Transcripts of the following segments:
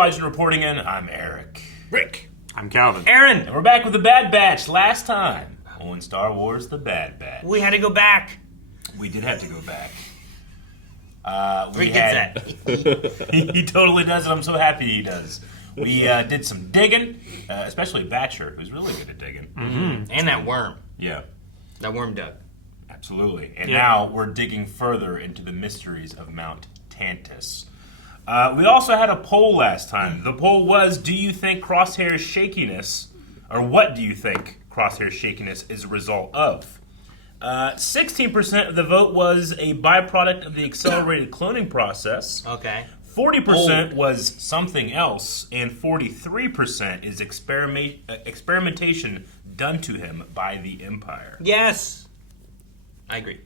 Squad Agent reporting in. I'm Eric. Rick. I'm Calvin. Aaron. And we're back with the Bad Batch last time on Star Wars The Bad Batch. We had to go back. We did have to go back. Rick gets that. He totally does, and I'm so happy he does. We did some digging, especially Batcher, who's really good at digging. Mm-hmm. And that worm. Yeah. That worm dug. Absolutely. And now we're digging further into the mysteries of Mount Tantus. We also had a poll last time. The poll was, do you think Crosshair's shakiness, or what do you think Crosshair's shakiness is a result of? 16% of the vote was a byproduct of the accelerated cloning process. Okay. 40% was something else, and 43% is experimentation done to him by the Empire. Yes. I agree.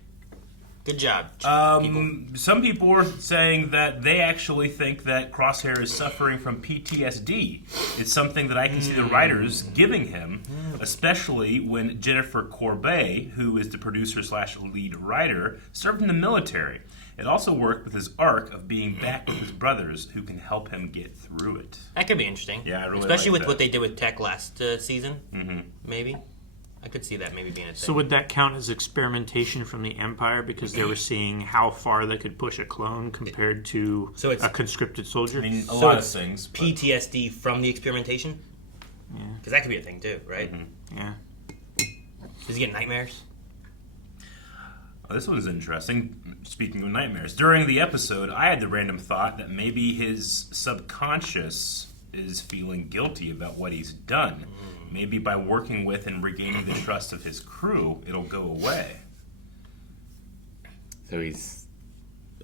Good job, people. Some people were saying that they actually think that Crosshair is suffering from PTSD. It's something that I can see the writers giving him, especially when Jennifer Corbett, who is the producer / lead writer, served in the military. It also worked with his arc of being back with his brothers who can help him get through it. That could be interesting. Yeah, I really especially like with that. what they did with Tech last season. Mm-hmm. Maybe. I could see that maybe being a thing. So would that count as experimentation from the Empire because they were seeing how far they could push a clone compared to a conscripted soldier? I mean, a So lot of it's things. but- PTSD from the experimentation? Yeah. Because that could be a thing too, right? Mm-hmm. Yeah. Does he get nightmares? Oh, this one's interesting. Speaking of nightmares, during the episode, I had the random thought that maybe his subconscious is feeling guilty about what he's done. Maybe by working with and regaining the trust of his crew, it'll go away. So he's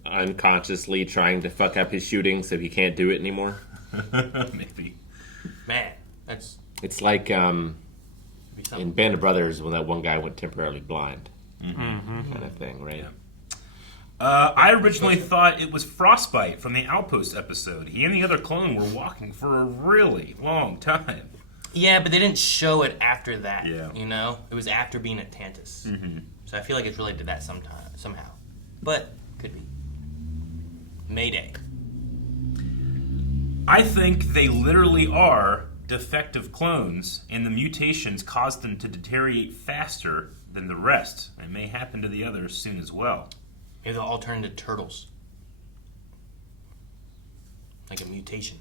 unconsciously trying to fuck up his shooting so he can't do it anymore? Maybe. Man, that's... It's like in Band of Brothers when that one guy went temporarily blind. Kind of thing, right? Yeah. I originally thought it was Frostbite from the Outpost episode. He and the other clone were walking for a really long time. Yeah, but they didn't show it after that. Yeah. You know? It was after being at Tantus. Mm-hmm. So I feel like it's related to that somehow. But, could be. Mayday. I think they literally are defective clones, and the mutations cause them to deteriorate faster than the rest. It may happen to the others soon as well. Maybe they'll all turn into turtles. Like a mutation.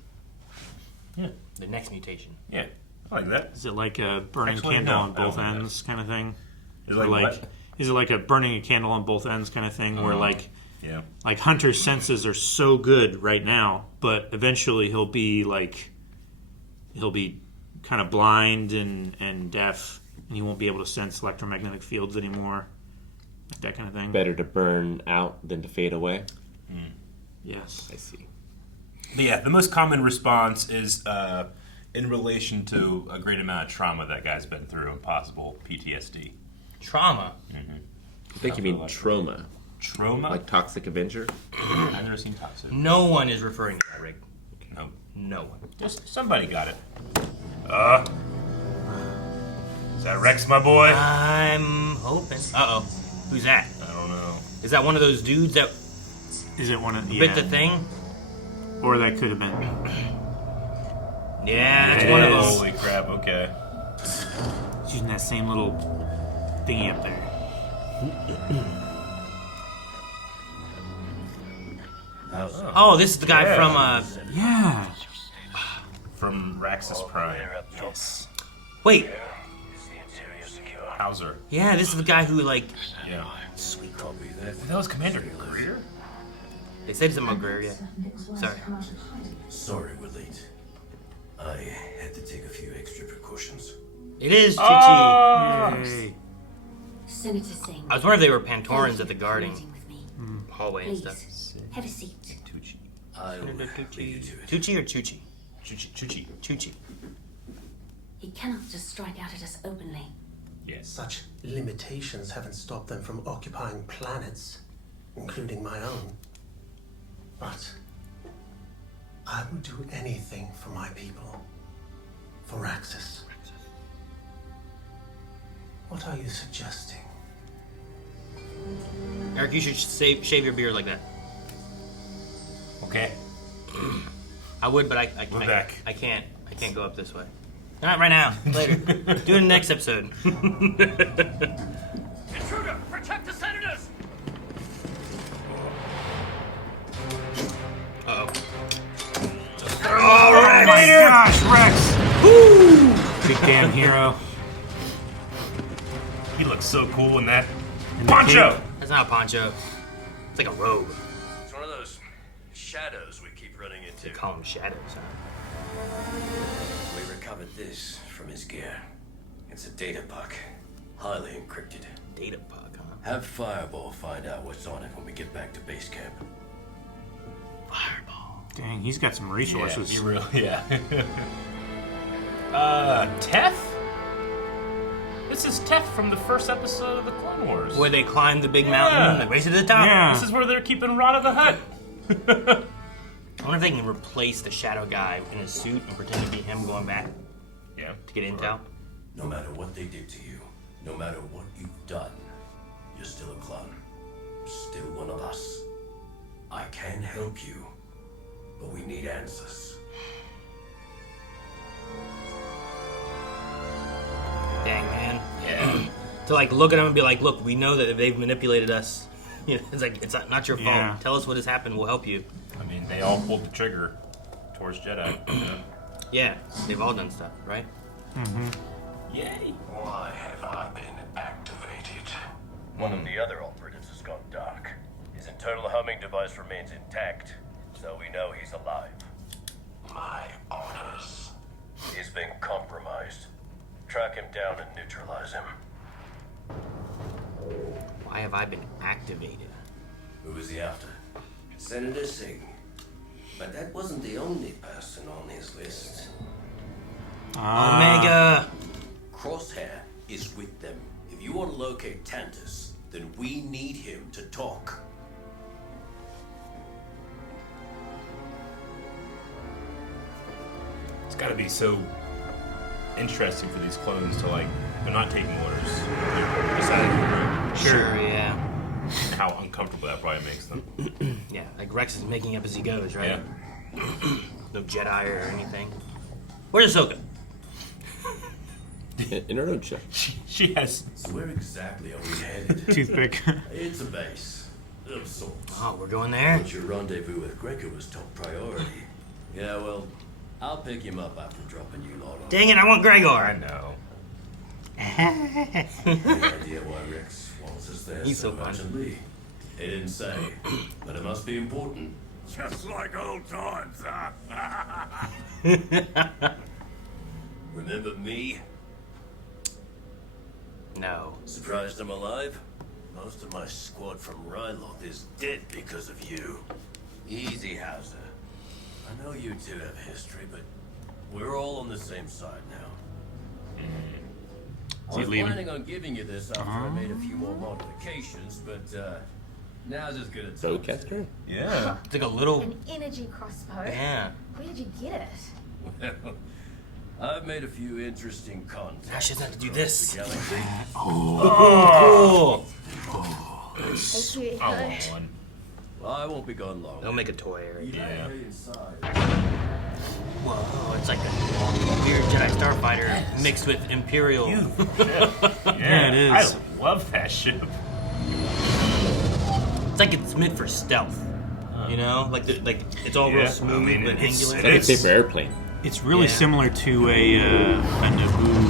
Yeah. The next mutation. Yeah, I like that. Is it like a burning Actually, candle no, on I don't both like ends kind of thing? Is Or it like what? Is it like a burning a candle on both ends kind of thing where Yeah. like Hunter's senses are so good right now, but eventually he'll be kind of blind and deaf, and he won't be able to sense electromagnetic fields anymore, like that kind of thing. Better to burn out than to fade away? Yes. I see. But yeah, the most common response is in relation to a great amount of trauma that guy's been through and possible PTSD. Trauma. I think you mean trauma. Trauma? Like Toxic Avenger? I've never seen Toxic. No one is referring to that, Rick. No. No one. Just somebody got it. Is that Rex, my boy? I'm hoping. Uh-oh. Who's that? I don't know. Is that one of those dudes that Is it one of bit the thing? Or that could have been. Yeah, that's one of those. Holy crap, okay. He's using that same little thingy up there. Oh, this is the guy Yeah. from, Yeah. From Raxus Prime. Yes. Wait. Hauser. Yeah, this is the guy who, like... Yeah. Sweet. That was Commander Greer? They said something about Gree, yeah. Sorry. Sorry we're late. I had to take a few extra precautions. It is Chi Ah! Yay. Senator Singh. I was wondering if they were thank Pantorans you at the for guarding meeting with me. hallway and stuff. Please, have a seat. I'll leave you to it. Tucci or Chuchi? Chuchi. Chuchi. He cannot just strike out at us openly. Yes. Such limitations haven't stopped them from occupying planets, including my own. But I would do anything for my people. For Raxus. What are you suggesting? Eric, you should shave your beard like that. Okay. I would, but I We're back. I can't go up this way. Not right now. Later. Do it in the next episode. Intruder, protect the senators! Uh-oh. Oh my gosh, Rex! Woo! Big damn hero. He looks so cool in that And the poncho. cape. That's not a poncho. It's like a robe. It's one of those shadows we keep running into. They call them shadows, huh? We recovered this from his gear. It's a data puck, highly encrypted. Data puck, huh? Have Fireball find out what's on it when we get back to base camp. Fireball. Dang, he's got some resources. You really, yeah. Teth? This is Teth from the first episode of the Clone Wars. Where they climb the big mountain and race to the top. Yeah. This is where they're keeping Rana the Hutt. I wonder if they can replace the shadow guy in his suit and pretend to be him going back Yeah. to get intel. No matter what they did to you, no matter what you've done, you're still a clone. Still one of us. I can help you, but we need answers. Dang, man. Yeah. To like look at them and be like, look, we know that they've manipulated us. You know, it's like, it's not your fault. Yeah. Tell us what has happened. We'll help you. I mean, they all pulled the trigger towards Jedi. Yeah, they've all done stuff, right? Yay. Why have I been activated? One of the other operatives has gone dark. His internal homing device remains intact, so we know he's alive. My orders. He's been compromised. Track him down and neutralize him. Why have I been activated? Who was he after? Senator Singh. But that wasn't the only person on his list. Omega! Crosshair is with them. If you want to locate Tantus, then we need him to talk. It's got to be so interesting for these clones to like, they're not taking orders. They're deciding Sure, yeah. how uncomfortable that probably makes them. Yeah, like Rex is making up as he goes, right? Yeah. No Jedi or anything. Where's Ahsoka? In her own show. She has. So where exactly are we headed? Toothpick. It's a base. Of sorts. Oh, we're going there? But your rendezvous with Gregor was top priority. Yeah, well, I'll pick him up after dropping you lot off. Dang it, I want Gregor! I know. Any idea why Rex wants us there He's so so fun. urgently? He didn't say, but it must be important. Just like old times, huh? Remember me? No. Surprised I'm alive? Most of my squad from Ryloth is dead because of you. Easy, Hauser. I know you two have history, but we're all on the same side now. I he was leaving? planning on giving you this after I made a few more modifications, but now's as good a time. Bowcaster? Yeah. It's like a little... An energy crossbow? Yeah. Where did you get it? Well, I've made a few interesting contacts. Now she doesn't have to do across this. the galaxy. Cool! Thank you. I want one. Well, I won't be gone long. They'll make a toy right You there. Yeah. better hurry inside. Whoa, it's like a weird Jedi Starfighter mixed with Imperial. Yeah, it is. I love that ship. It's like it's meant for stealth. You know? Like it's all real Yeah, smooth I mean, but it's- angular. It's like a paper airplane. It's really Yeah. similar to a Naboo,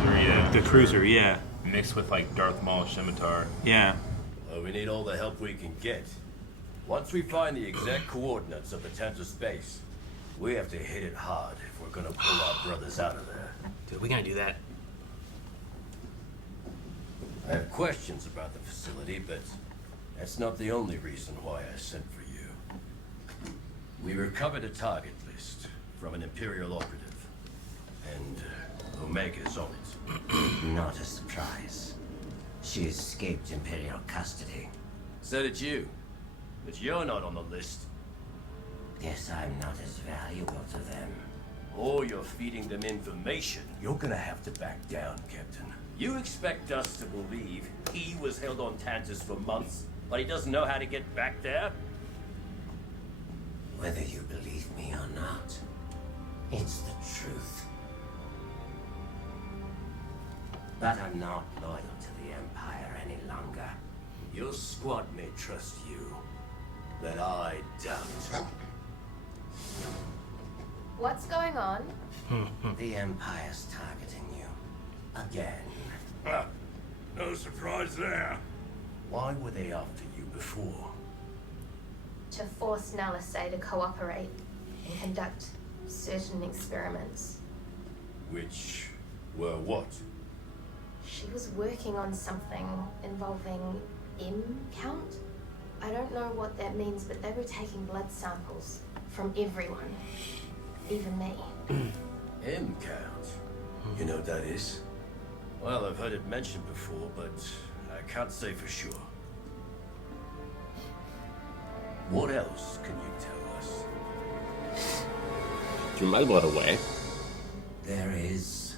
Cruiser, yeah. the cruiser. Yeah, Mixed with like Darth Maul scimitar. yeah. Well, we need all the help we can get. Once we find the exact coordinates of the Tantus base, we have to hit it hard if we're gonna pull our brothers out of there. Dude, we gotta do that. I have questions about the facility, but that's not the only reason why I sent for you. We recovered a target list from an Imperial operative, and Omega's on it. Not a surprise. She escaped Imperial custody. So did you, but you're not on the list. Guess I'm not as valuable to them. Or you're feeding them information. You're gonna have to back down, Captain. You expect us to believe he was held on Tantus for months, but he doesn't know how to get back there? Whether you believe me or not, it's the truth. But I'm not loyal to the Empire any longer. Your squad may trust you, but I don't. What's going on? The Empire's targeting you. Again. No surprise there. Why were they after you before? To force Nalisay to cooperate and conduct certain experiments. Which were what? She was working on something involving M count. I don't know what that means, but they were taking blood samples from everyone, even me. M count. You know what that is? Well, I've heard it mentioned before, but I can't say for sure. What else can you tell us? You might blow it away. There is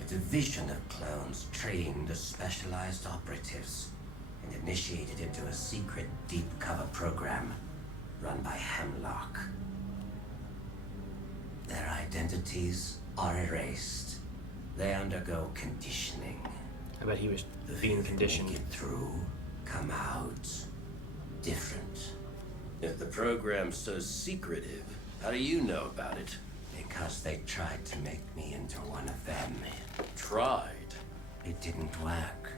a division of clones trained as specialized operatives and initiated into a secret deep cover program run by Hemlock. Their identities are erased. They undergo conditioning. I bet he was The being few that conditioned. make it through come out different. If the program's so secretive, how do you know about it? Because they tried to make me into one of them. Tried. It didn't work.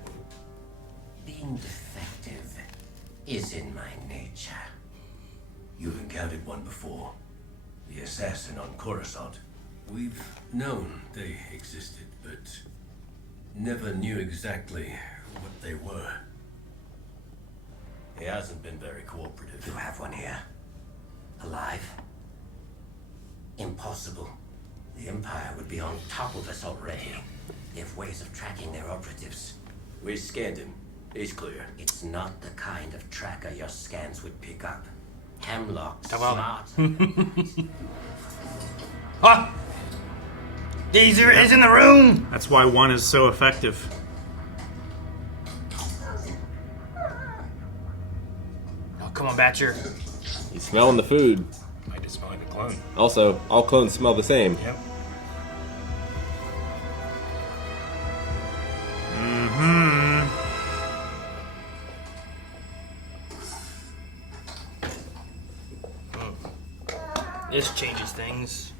Being defective is in my nature. You've encountered one before. The assassin on Coruscant. We've known they existed, but never knew exactly what they were. He hasn't been very cooperative. You have one here. Alive? Impossible. The Empire would be on top of us already. They have ways of tracking their operatives. We scanned him. He's clear. It's not the kind of tracker your scans would pick up. Hemlock's Come on. smart. Ah! Deezer is in the room! That's why one is so effective. Oh, come on, Batcher. He's smelling the food. I just smell like a clone. Also, all clones smell the same. Yep. This changes things.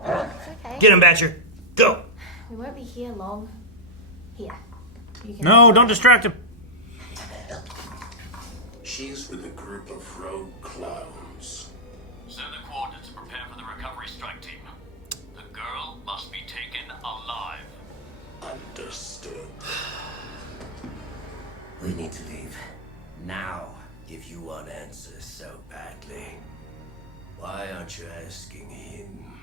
It's okay. Get him, Batcher. Go! We won't be here long. Here. You can No, don't distract him. She's with a group of rogue clowns. Send the coordinates and prepare for the recovery strike team. The girl must be taken alive. Understood. We need to leave. Now, if you want answers so badly. Why aren't you asking him?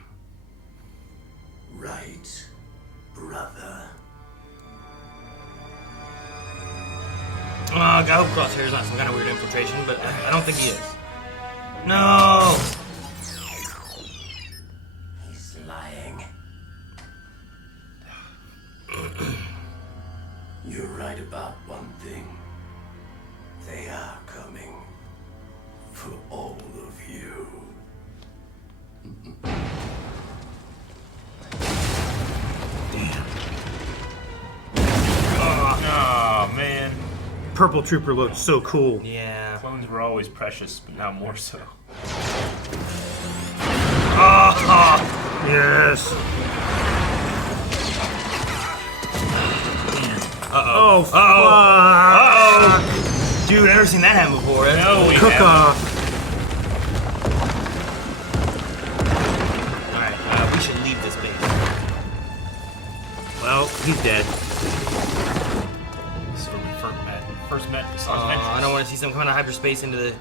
Right, brother. I hope Crosshair's not some kind of weird infiltration, but I don't think he is. No! He's lying. You're right about one thing. They are coming. For all of you. Oh, man. Purple Trooper looked so cool. Yeah. Clones were always precious, but now more so. Yes. Uh-oh. Oh, Uh-oh. Dude, I've never seen that happen before. No, we Cook haven't. off. Alright, we should leave this base. Well, he's dead. This is where we first met Star Adventures. I don't want to see some kind of hyperspace into the...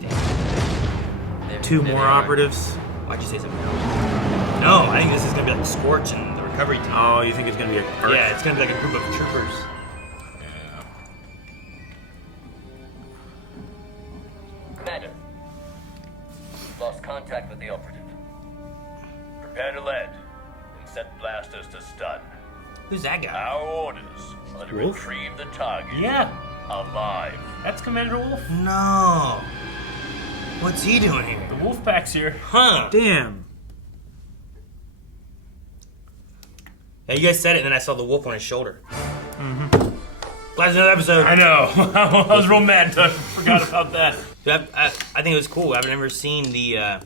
There, Two there more they are. operatives. Why'd you say something else? No, I think this is going to be like Scorch and the recovery team. Oh, you think it's gonna be a Earth? Yeah, it's going to be like a group of troopers. Yeah. Commander, we've lost contact with the operative. Prepare to land and set blasters to stun. Who's that guy? Our orders are to Wolf? retrieve the target Yeah, alive. that's Commander Wolf. No. What's he doing here? The wolf pack's here. Huh? Damn. Yeah, you guys said it, and then I saw the wolf on his shoulder. Glad it's another episode. I know. I was real mad until I forgot about that. Dude, I think it was cool. I've never seen the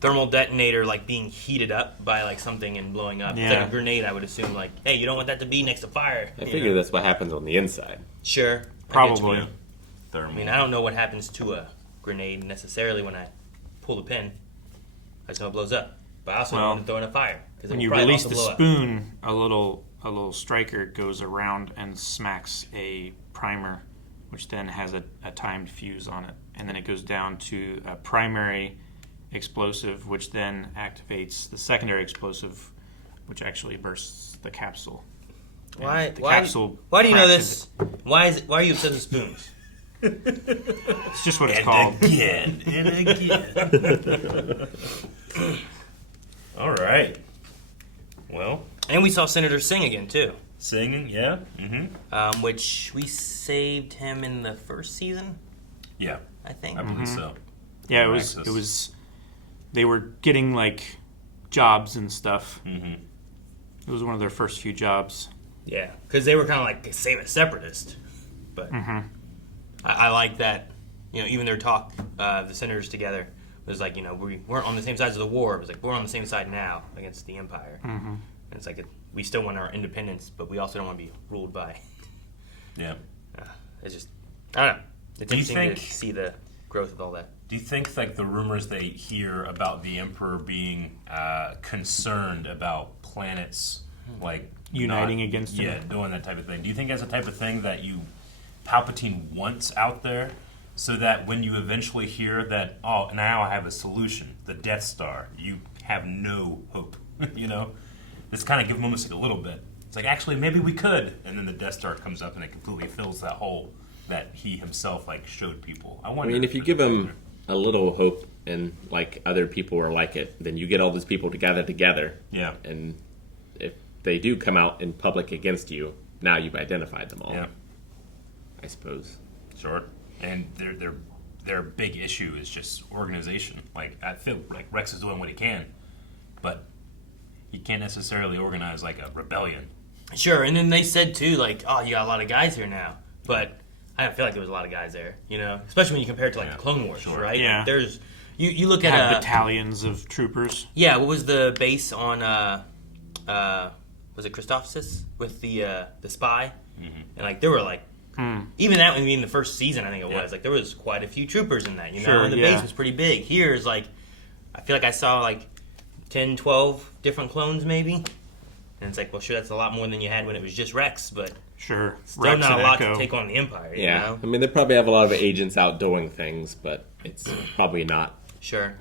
thermal detonator like being heated up by like something and blowing up. Yeah. It's like a grenade. I would assume like, hey, you don't want that to be next to fire. I figure that's what happens on the inside. Sure. I get Probably. you. Thermal. I mean, I don't know what happens to a grenade necessarily when I pull the pin. I just know it blows up. But I also don't want to throw in a fire. When you release the spoon, a little striker goes around and smacks a primer, which then has a timed fuse on it. And then it goes down to a primary explosive, which then activates the secondary explosive, which actually bursts the capsule. Why The capsule do you know cracks this? Why are you obsessed with spoons? It's just what it's And called. again. And again. All right. Well. And we saw Senator Singh again, too. Singing, yeah. Mm-hmm. Which we saved him in the first season, Yeah. I think. I believe so. Yeah, it was. They were getting like jobs and stuff. Mm-hmm. It was one of their first few jobs. Yeah, because they were kind of like save a separatist. But I like that, even their talk, the senators together, was like, we weren't on the same sides of the war. It was like, we're on the same side now against the Empire. And it's like, we still want our independence, but we also don't want to be ruled by. Yeah. It's just, I don't know. It's Do you interesting to think- see the growth of all that. Do you think like the rumors they hear about the Emperor being concerned about planets like Uniting against him? Yeah, doing that type of thing. Do you think that's the type of thing that Palpatine wants out there, so that when you eventually hear that, oh, now I have a solution, the Death Star, you have no hope, This kind of gives them almost like a little bit. It's like, actually, maybe we could. And then the Death Star comes up and it completely fills that hole that he himself showed people. I wonder. If you give him a little hope and like other people are like it, then you get all these people together. Yeah. And if they do come out in public against you, now you've identified them all. Yeah. I suppose. Sure. And their big issue is just organization. Like, I feel like Rex is doing what he can, but he can't necessarily organize like a rebellion. Sure, and then they said too, like, oh, you got a lot of guys here now, but I don't feel like there was a lot of guys there, especially when you compare it to like the Clone Wars, right? Yeah. Like, there's you look Had at battalions of troopers. Yeah, what was the base on was it Christophsis with the spy? And like there were like even that in the first season, I think it was like there was quite a few troopers in that, Sure, and the base was pretty big. Here is like I feel like I saw like 10, 12 different clones maybe. And it's like, well, sure, that's a lot more than you had when it was just Rex, but Sure, still Rex not and a lot Echo. to take on the Empire. Yeah. They probably have a lot of agents out doing things, but it's probably not Sure.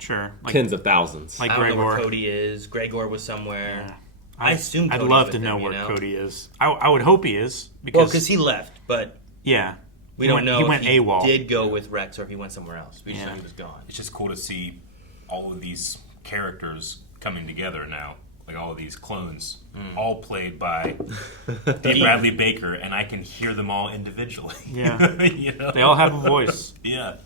Like, tens of thousands. like I don't know where Gregor. Cody is. Gregor was somewhere. Yeah. I assume I'd Cody's love with to know him, where Cody is. I would hope he is Well, because because he left, but yeah, we don't know He if went he AWOL. did go with Rex or if he went somewhere else. We just Yeah. know he was gone. It's just cool to see all of these characters coming together now. Like all of these clones, all played by D. Bradley Baker, and I can hear them all individually. Yeah. They all have a voice. Yeah.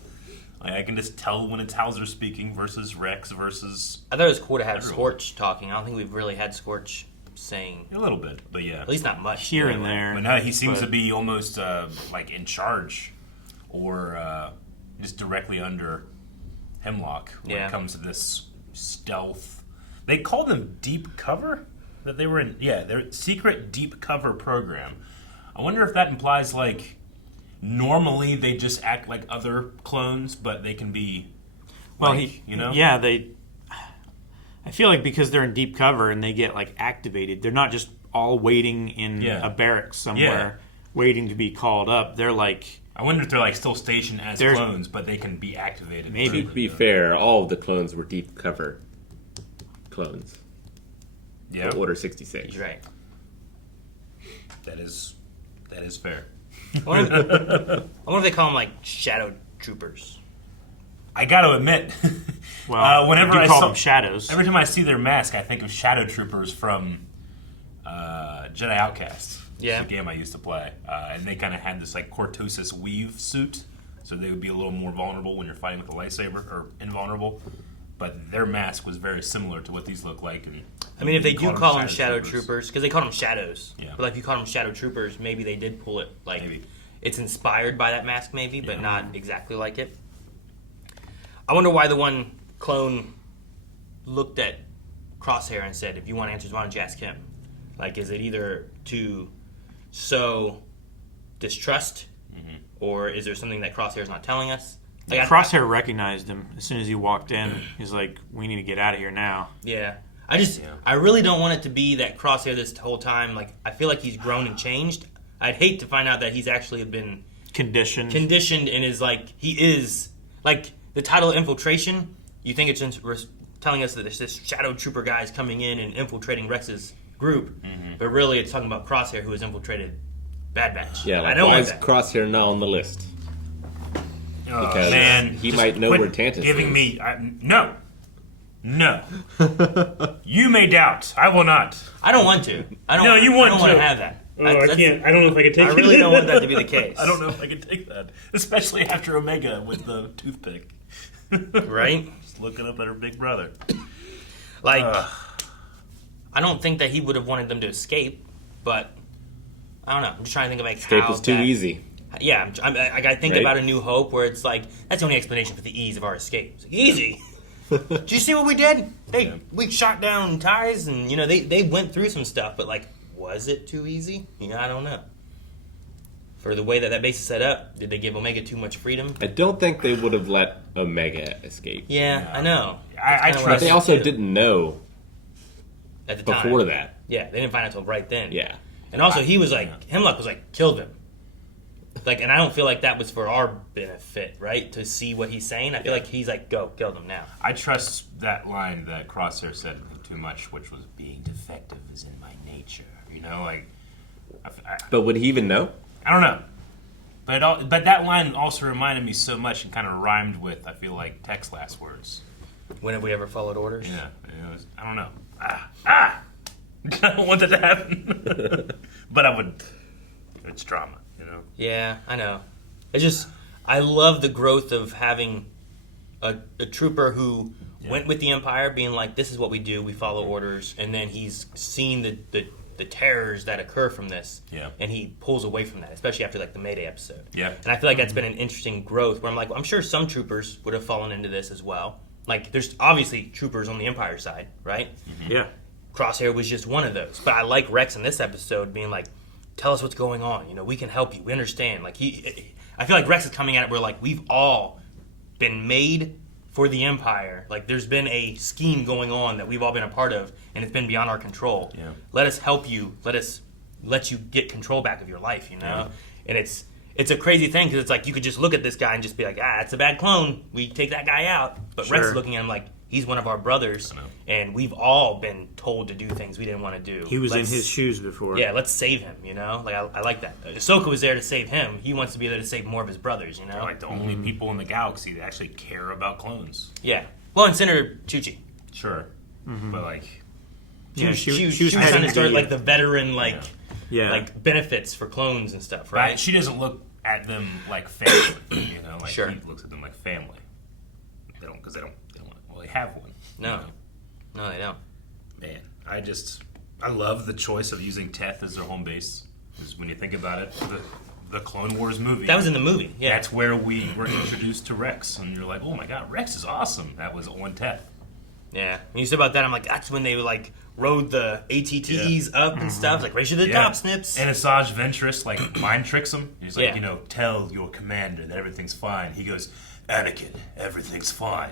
Like I can just tell when it's Hauser speaking versus Rex versus I thought it was cool to have everyone. Scorch talking. I don't think we've really had Scorch saying, A little bit, but yeah. at least not much. Here and there. But now he seems But- to be almost like in charge, or just directly under Hemlock when Yeah. it comes to this stealth. They call them deep cover. That they were in, their secret deep cover program. I wonder if that implies like normally they just act like other clones, but they can be. Well, like, yeah, they. I feel like because they're in deep cover and they get like activated, they're not just all waiting in a barracks somewhere, waiting to be called up. They're like. I wonder if they're like still stationed as There's- clones, but they can be activated. Maybe. To be fair, all of the clones were deep cover clones. Yeah, Order 66. He's right. that is fair. I wonder if they call them like shadow troopers. I got to admit, Well, whenever you I call saw them shadows. every time I see their mask, I think of Shadow Troopers from Jedi Outcast. Yeah. It's a game I used to play, and they kind of had this like cortosis weave suit, so they would be a little more vulnerable when you're fighting with a lightsaber, or invulnerable. But their mask was very similar to what these look like. And I mean, if they do call them Shadow Shadow Troopers, because they call them Shadows. Yeah. But like, if you call them Shadow Troopers, maybe they did pull it like Maybe. it's inspired by that mask, maybe, but not exactly like it. I wonder why the one clone looked at Crosshair and said, "If you want answers, why don't you ask him?" Like, is it either to sow distrust, or is there something that Crosshair's not telling us? Like, Crosshair recognized him as soon as he walked in. He's like, "We need to get out of here now." Yeah. I really don't want it to be that Crosshair this whole time. Like, I feel like he's grown and changed. I'd hate to find out that he's actually been Conditioned and is like, he is, like, the title Infiltration, you think it's telling us that there's this Shadow Trooper guy is coming in and infiltrating Rex's group, but really it's talking about Crosshair who has infiltrated Bad Batch. Yeah, I like, don't why want is that. Crosshair not on the list? Because man, he just might know quit where Tantus giving is. me no. You may doubt. I will not. I don't want to. I don't. No, you want I don't want to. to have that. I can't. I don't know if I can take it. I really don't want that to be the case. I don't know if I can take that, especially after Omega with the toothpick. Right? Just looking up at her big brother. Like, I don't think that he would have wanted them to escape, but I don't know. I'm just trying to think of like Escape how was too that- easy. Yeah, I got to think Right? about A New Hope, where it's like that's the only explanation for the ease of our escape. It's like, easy. Did you see what we did? We shot down ties, and you know they went through some stuff, but like, was it too easy? I don't know. For the way that base is set up, did they give Omega too much freedom? I don't think they would have let Omega escape. Yeah, I know. I That's kinda trust- what But they I also think, too. didn't know At the time. before that. Yeah, they didn't find out until right then. Yeah. And also, he was like, Hemlock was like, killed him. Like, and I don't feel like that was for our benefit, right? To see what he's saying. I feel like he's like, go, kill them now. I trust that line that Crosshair said too much, which was being defective is in my nature. You know, like. But would he even know? I don't know. But that line also reminded me so much and kind of rhymed with, I feel like, Tech's last words. When have we ever followed orders? Yeah. I don't know. I don't want that to happen. But I would. It's drama, you know? Yeah, I know. It's just, I love the growth of having a trooper who went with the Empire, being like, this is what we do, we follow orders, and then he's seen the terrors that occur from this, and he pulls away from that, especially after like the Mayday episode. Yeah. And I feel like that's been an interesting growth where I'm like, I'm sure some troopers would have fallen into this as well. Like, there's obviously troopers on the Empire side, right? Yeah. Crosshair was just one of those. But I like Rex in this episode being like, tell us what's going on. You know, we can help you. We understand. Like, I feel like Rex is coming at it where, like, we've all been made for the Empire. Like, there's been a scheme going on that we've all been a part of, and it's been beyond our control. Yeah. Let us help you. Let you get control back of your life, you know? Yeah. And it's a crazy thing because it's like you could just look at this guy and just be like, it's a bad clone. We take that guy out. But Rex is looking at him like, he's one of our brothers, and we've all been told to do things we didn't want to do. He was in his shoes before. Yeah, let's save him, you know? Like, I like that. Ahsoka was there to save him. He wants to be there to save more of his brothers, you know? They're like the only people in the galaxy that actually care about clones. Yeah. Well, and Senator Chuchi. Sure. But, like... Yeah, she was trying to heading start, the- like, the veteran, like benefits for clones and stuff, right? She doesn't look at them like family, you know? Like, Sure. he looks at them like family. They don't, because they don't well, they have one. No. You know? No, they don't. Man, I love the choice of using Teth as their home base. Because when you think about it, the Clone Wars movie. That was in the movie, yeah. That's where we were introduced to Rex. And you're like, oh my god, Rex is awesome. That was on Teth. Yeah. When you said about that, I'm like, that's when they, like, rode the ATTs up and stuff. Like, race to the top, Snips. And Asajj Ventress, like, mind tricks him. He's like, Yeah. you know, tell your commander that everything's fine. He goes, Anakin, everything's fine.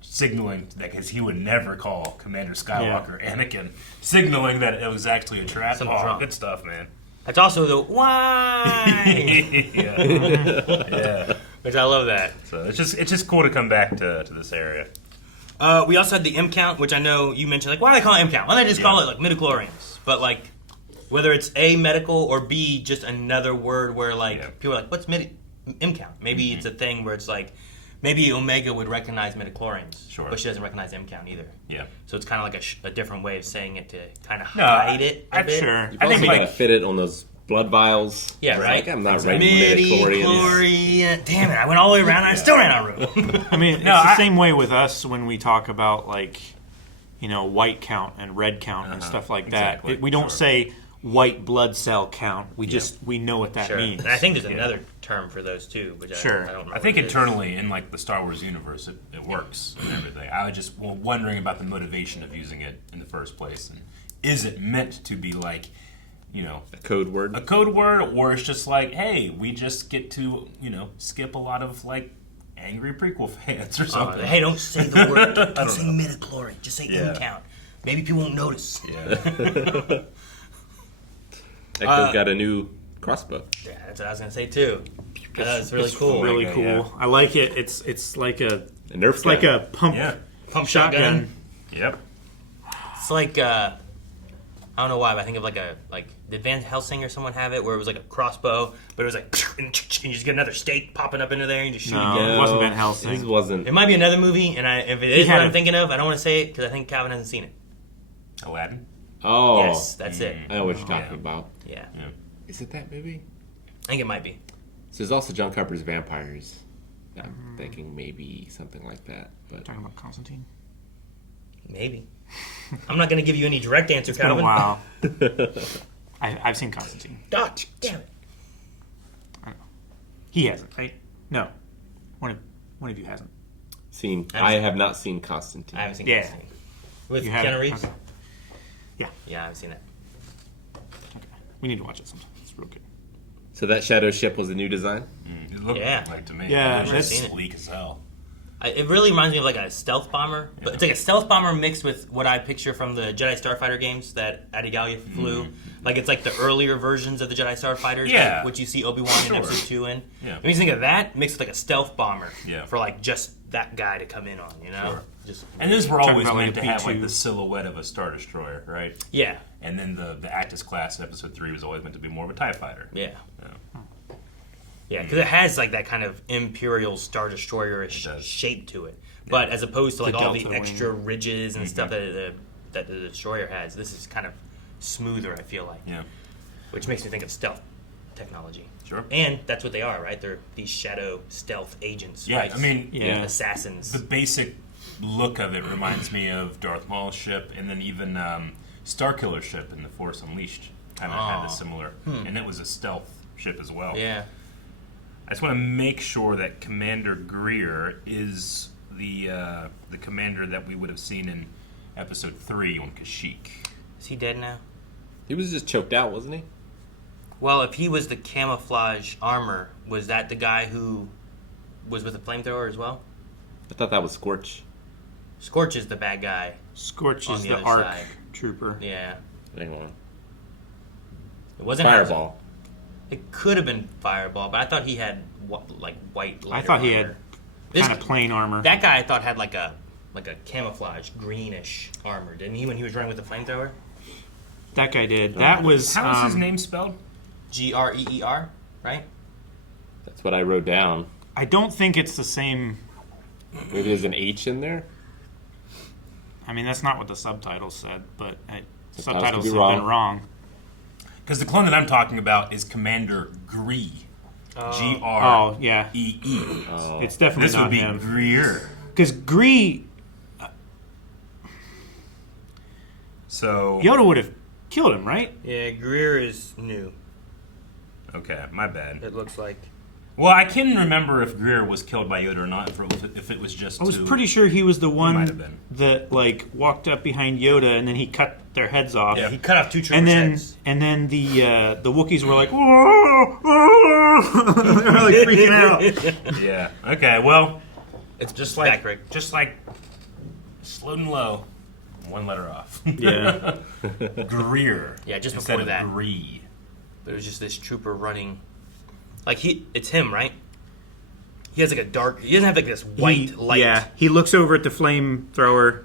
Signaling that, because he would never call Commander Skywalker Anakin, signaling that it was actually a trap. Something's wrong. Good stuff, man. That's also the why. Yeah. Which I love that. So it's just cool to come back to this area. We also had the M count, which I know you mentioned. Like, why do they call it M count? Why don't they just call it like midichlorians? But like, whether it's A, medical, or B, just another word where like people are like, what's M count? Maybe it's a thing where it's like, maybe Omega would recognize midichlorians, but she doesn't recognize M count either. Yeah. So it's kind of like a different way of saying it to kind of hide it a bit. Sure. You've also got to fit it on those blood vials. Yeah, right. Like, I'm not ready for midichlorians. Damn it! I went all the way around. And I still ran out of room. I mean, it's the same way with us when we talk about like, white count and red count and stuff like that. Exactly. We don't say white blood cell count. We know what that means. And I think there's another term for those too, which I don't remember. I think internally in like the Star Wars universe, it works and everything. I was just wondering about the motivation of using it in the first place, and is it meant to be like, a code word, or it's just like, hey, we just get to skip a lot of like angry prequel fans or something. Hey, don't say the word. Don't say midichlorian. Just say M count. Maybe people won't notice. Yeah. Echo's got a new crossbow. Yeah, that's what I was gonna say too. That's really cool. Really cool. Yeah. I like it. It's like a Nerf. It's like a pump shotgun. Yep. It's like I don't know why, but I think of did Van Helsing or someone have it where it was like a crossbow, but it was like and you just get another stake popping up into there and you just shoot again. It wasn't Van Helsing. This wasn't. It might be another movie, and if it is what I'm thinking of, I don't want to say it because I think Calvin hasn't seen it. Aladdin. Oh, yes, that's it. I know what you're talking about. Yeah. Is it that movie? I think it might be. So there's also John Carpenter's Vampires. I'm thinking maybe something like that. But talking about Constantine? Maybe. I'm not going to give you any direct answer, it's Calvin. Been a while. I've seen Constantine. Dodge, damn it. I don't know. He hasn't, right? No. One of you hasn't. I have not seen Constantine. I haven't seen Constantine. With Keanu Reeves? Okay. Yeah. Yeah, I haven't seen it. Okay. We need to watch it sometime. It's real good. So that shadow ship was a new design? It looked like to me. Yeah, that's sleek as hell. It really reminds me of like a stealth bomber, but it's like a stealth bomber mixed with what I picture from the Jedi Starfighter games that Adigalia flew. Like it's like the earlier versions of the Jedi Starfighters, like, which you see Obi-Wan in Episode 2 in. Yeah. When you think of that, mixed with like a stealth bomber Yeah. for like just that guy to come in on, Sure. Just and those were always about meant like to a have like P2. the silhouette of a Star Destroyer, right? Yeah. And then the Actus class in Episode 3 was always meant to be more of a TIE fighter. Yeah. Yeah, because it has like that kind of Imperial Star Destroyer-ish shape to it. But as opposed to like all the extra ridges and stuff that the Destroyer has, this is kind of smoother, I feel like. Yeah. Which makes me think of stealth technology. Sure. And that's what they are, right? They're these shadow stealth agents, Yeah, right? I mean, assassins. The basic look of it reminds me of Darth Maul's ship, and then even Starkiller's ship in The Force Unleashed kind of had a similar, and it was a stealth ship as well. Yeah. I just want to make sure that Commander Greer is the commander that we would have seen in Episode 3 on Kashyyyk. Is he dead now? He was just choked out, wasn't he? Well, if he was the camouflage armor, was that the guy who was with the flamethrower as well? I thought that was Scorch. Scorch is the bad guy. Scorch is the other ARC side. trooper. Yeah. Hang on. It wasn't Fireball. It could have been Fireball, but I thought he had like white. I thought he had kind of plain armor. That guy I thought had like a camouflage greenish armor, didn't he? When he was running with the flamethrower. That guy did. That was. How was his name spelled? Greer, right? That's what I wrote down. I don't think it's the same. Maybe there's an H in there. I mean, that's not what the subtitles said, but Subtitles subtitles have been wrong. Because the clone that I'm talking about is Commander Gree. Gree. Oh, yeah. It's definitely This not would be him. Greer. Because Gree... So... Yoda would have killed him, right? Yeah, Greer is new. Okay, my bad. It looks like... Well, I can remember if Greer was killed by Yoda or not, if it was just I was pretty sure he was the might have one been. that, like, walked up behind Yoda and then he cut their heads off. Yeah, he cut off two troopers' And then, heads. and then the Wookiees were like, whoa, whoa. They were like freaking out. Yeah. Okay, well... It's just like... slow and low. One letter off. Yeah. Greer. Yeah, just instead before of that. Gree. But it was just this trooper running... Like, it's him, right? He has like a dark... He doesn't have like this white light. Yeah, he looks over at the flamethrower.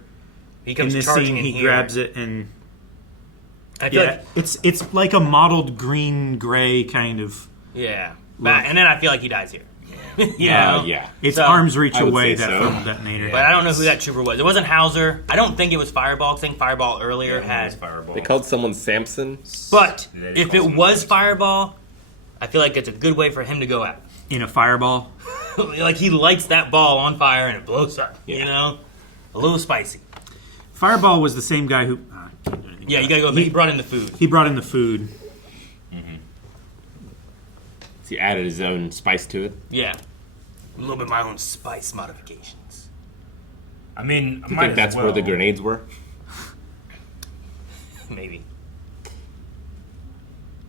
He comes in this charging scene, in he here. grabs it and... I feel like... It's like a mottled green-gray kind of... Yeah. And then I feel like he dies here. Yeah. It's So, arm's reach I would away say that so. from the detonator. But I don't know who that trooper was. It wasn't Hauser. I don't think it was Fireball. I think Fireball earlier had. Fireball. They called someone Samson. But They did if call it someone was Samson. Fireball, I feel like it's a good way for him to go out. In a fireball. Like he lights that ball on fire and it blows up. You Yeah. know, a little spicy. Fireball was the same guy who. Can't do anything Yeah, about you it. gotta go. He brought in the food. He brought in the food. He added his own spice to it. Yeah, a little bit of my own spice modifications. I mean, I think that's where the grenades were. Maybe.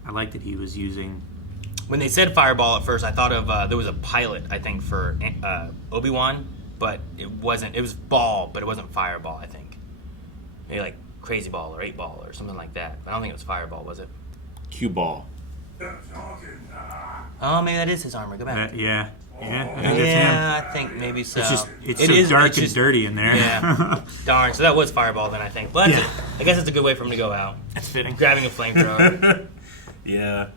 I like that he was using. When they said Fireball at first, I thought of there was a pilot I think for Obi-Wan, but it wasn't. It was Ball, but it wasn't Fireball. I think maybe like Crazy Ball or 8 Ball or something like that. But I don't think it was Fireball, was it? Cue ball. Oh, maybe that is his armor. Go back. Yeah. I think that's him. Yeah, I think maybe so. It's just It so is- dark it's and just- dirty in there. Yeah. Darn. So that was Fireball then, I think. But that's I guess it's a good way for him to go out. That's fitting. Grabbing a flamethrower. Yeah.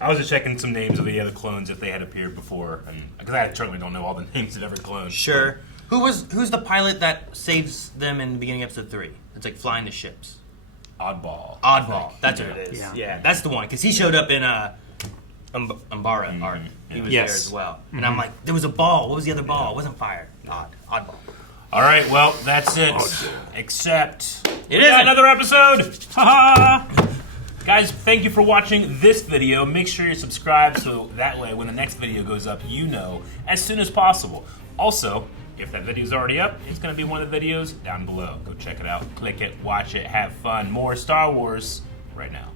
I was just checking some names of the other clones if they had appeared before, and because I certainly don't know all the names of every clone. Sure. Who's the pilot that saves them in the beginning of episode 3? It's like flying the ships. Oddball. Oddball. That's what it is. Yeah. Yeah, that's the one. Because he showed up in Umbara arc. He was Yes. there as well. And I'm like, there was a ball. What was the other ball? It wasn't fire. Oddball. All right, well, that's it. Except It we got isn't. another episode. Ha ha! Guys, thank you for watching this video. Make sure you're subscribed so that way when the next video goes up, you know as soon as possible. Also, if that video's already up, it's going to be one of the videos down below. Go check it out, click it, watch it, have fun. More Star Wars right now.